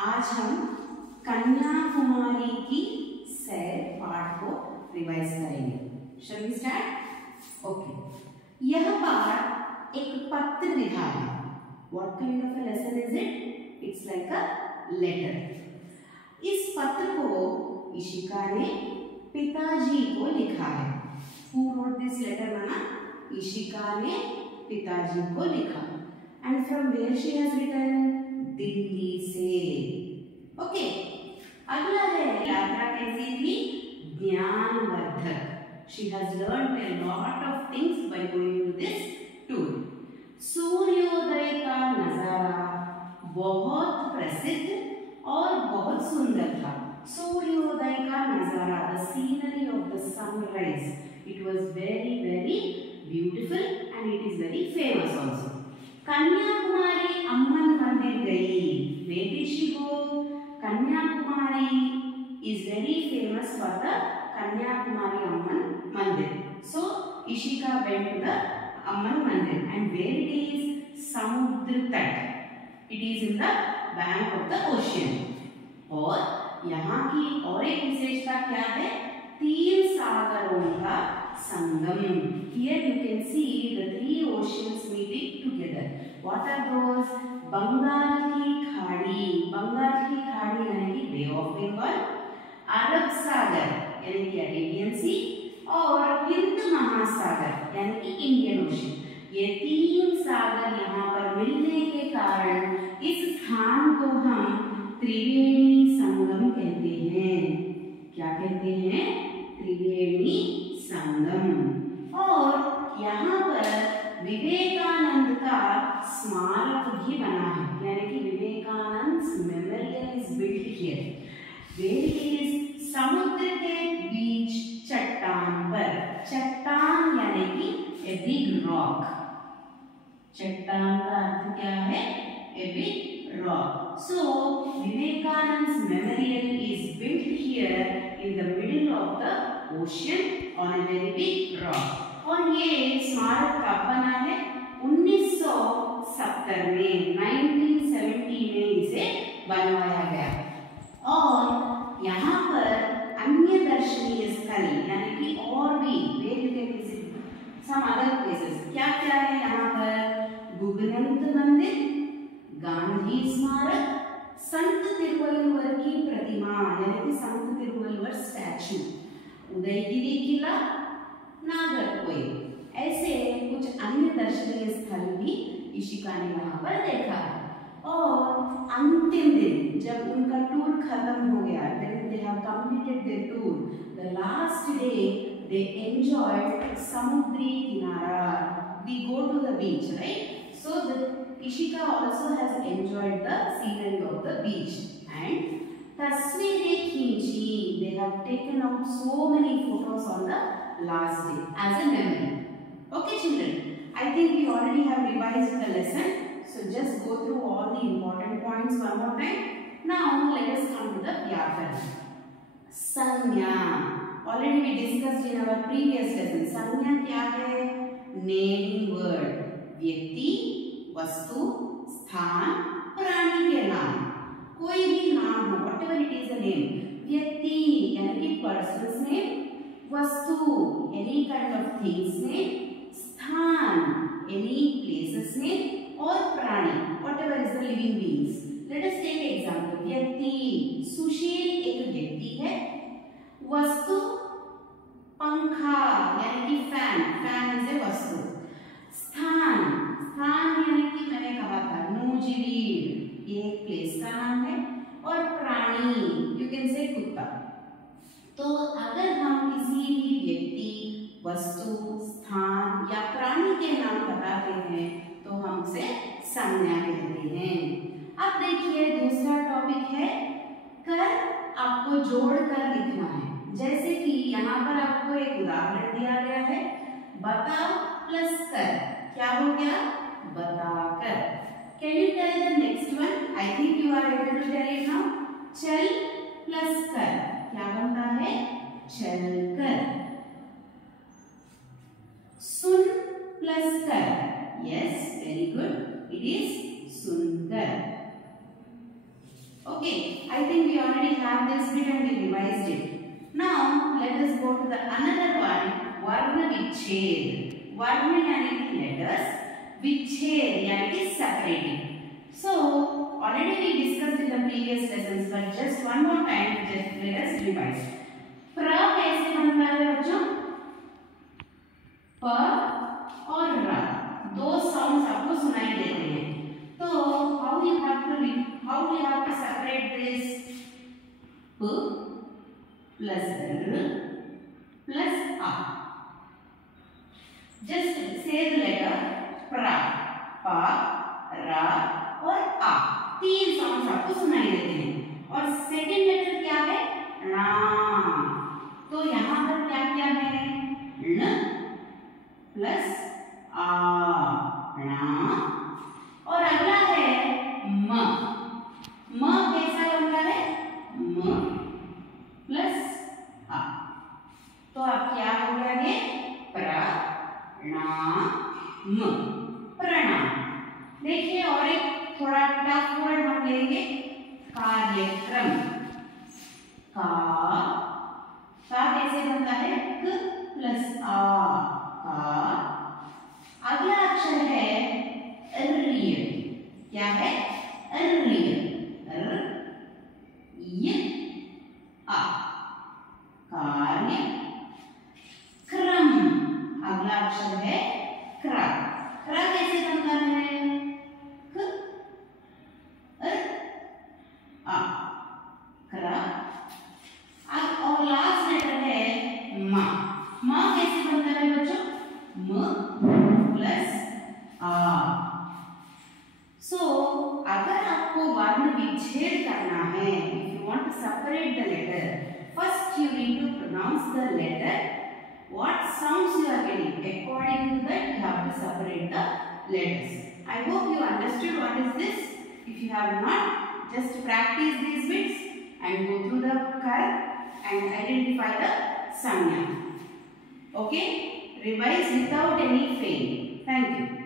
आज हम कन्याकुमारी की सैर पाठ को रिवाइज करेंगे। Shall we start? ओके। यह पाठ एक पत्र लिखा है। What kind of a lesson is it? It's like a letter. इस पत्र को इशिका ने पिताजी को लिखा है। Who wrote this letter, माना? इशिका ने पिताजी को लिखा। And from where she has written? Delhi से। ओके। अगला है यात्रा कैसी थी? ज्ञानवर्धक। She has learned a lot of things by going to this tour. सूर्योदय का नजारा बहुत प्रसिद्ध और बहुत सुंदर था। सूर्योदय का नजारा, the scenery of the sunrise, it was very very beautiful and it is very famous also. Kanyakumari Amman मंदिर गई। Where did she go? Kanyakumari is very famous for the Kanyakumari Amman Mandir. So Ishika went to the Amman Mandir, and where it is? Samudra Tat. It is in the bank of the ocean. और यहाँ की और एक विशेषता क्या है? तीन सागरों का संगम। Here you can see the three oceans meeting together. What are those? Bengal की खाड़ी, बंगाल की खाड़ी यानी कि बे ऑफ बंगाल, अरब सागर यानी कि अरेबियन सी, और हिंद महासागर यानी कि इंडियन ओशन। ये तीन सागर यहाँ पर मिलने के कारण इस स्थान को हम त्रिवेणी संगम कहते हैं। क्या कहते हैं? त्रिवेणी संगम। और यहाँ पर विवेकानंद का स्मारक भी बना है, यानी कि Vivekananda memorial is built here. Where is? समुद्र के बीच चट्टान पर। चट्टान यानी कि ए बिग रॉक। चट्टान का अर्थ क्या है? A big rock. So Vivekananda memorial is built here in the middle of the ocean on a very big rock. और ये स्मारक कब बना है? 1970 में, 1970 में इसे बनवाया गया। और यहाँ पर अन्य दर्शनीय स्थल यानी कि और भी सम अदर प्लेसेस क्या क्या है यहाँ पर? गुगनंत मंदिर, गांधी स्मारक, संत तिरुवल्लुवर की प्रतिमा यानी कि संत तिरुवल्लुवर स्टैचू, उदयगिरी किला, नागरकोइल, ऐसे कुछ अन्य दर्शनीय स्थल भी इशिका ने यहाँ पर देखा है। और अंतिम दिन जब उनका टूर खत्म हो गया, when they have completed their tour, the last day they enjoyed समुद्री किनारा। We go to the beach, right? So the Ishika also has enjoyed the scenery of the beach and तस्वीरें खींची। They have taken out so many photos on the last day as a memory. Okay children, I think we already have revised the lesson, so just go through all the important points one more time. Now let us come to the व्याकरण। संज्ञा, already we discussed in our previous lesson। संज्ञा क्या है? Naming word, व्यक्ति, वस्तु, स्थान, प्राणी के नाम। कोई भी नाम हो, whatever it is a name। व्यक्ति यानी कि पर्सन्स नेम, वस्तु any kind of things name, स्थान any places name, और प्राणी whatever is the living beings। Let us take example। व्यक्ति, सुशील एक व्यक्ति है। वस्तु, पंखा यानी कि फैन, फैन इज ए वस्तु। स्थान, स्थान यानी कि मैंने कहा था नूजिवीड, ये एक प्लेस का नाम है। और प्राणी यू कैन से कुत्ता। तो अगर हम किसी भी व्यक्ति, वस्तु, स्थान या प्राणी के नाम बताते हैं तो हम उसे संज्ञा कहते हैं। अब देखिए दूसरा टॉपिक है कर। आपको जोड़कर लिखना है। जैसे कि यहाँ पर आपको एक उदाहरण दिया गया है, बता प्लस कर क्या हो गया? बताकर। Can you tell the next one? I think you are able to tell it now. चल प्लस कर क्या बनता है? चलकर। सुन प्लस कर, yes very good, it is सुनकर। Okay, I think we already have this bit and we revised it. Now let us go to the another one, Varna Vichhed. Varna yani letters, Vichhed yani separating. So already we discussed in the previous lessons, but just one more time, just let us revise. Pra कैसे बनता है बच्चों? प और र दो sounds आपको सुनाई देते हैं. तो how we have to separate this? P plus r plus a. Just say the letter pra, pa, ra और आ. तीन साउंड्स आपको सुनाई देते हैं. और सेकंड लेटर क्या है? णा. तो यहाँ पर क्या क्या है? ण प्लस आ, णा. और अगला है म. म कैसा बनता है? म प्लस आ. तो अब क्या हो गया ये? प्रणाम. प्रणाम. देखिए और एक थोड़ा टफ वर्ड हम लेंगे, कार्यक्रम. का कैसे बनता है? क प्लस आ, का. अगला अक्षर है र्य. क्या है? र्य. र य आ. कार्य क्रम. अगला अक्षर है क्र. क्र कैसे बनता है? क आ, क्र. और लास्ट लेटर है म. म कैसे बनता है बच्चों? म प्लस आ. सो अगर आपको वर्ण विच्छेद करना है, if you want to separate the letter, first you need to pronounce the letter. What sounds you are getting, according to that you have to separate the letters. I hope you understood what is this. If you have not, just practice these bits and go through the kar and identify the sanya. Okay, revise without any fail. Thank you.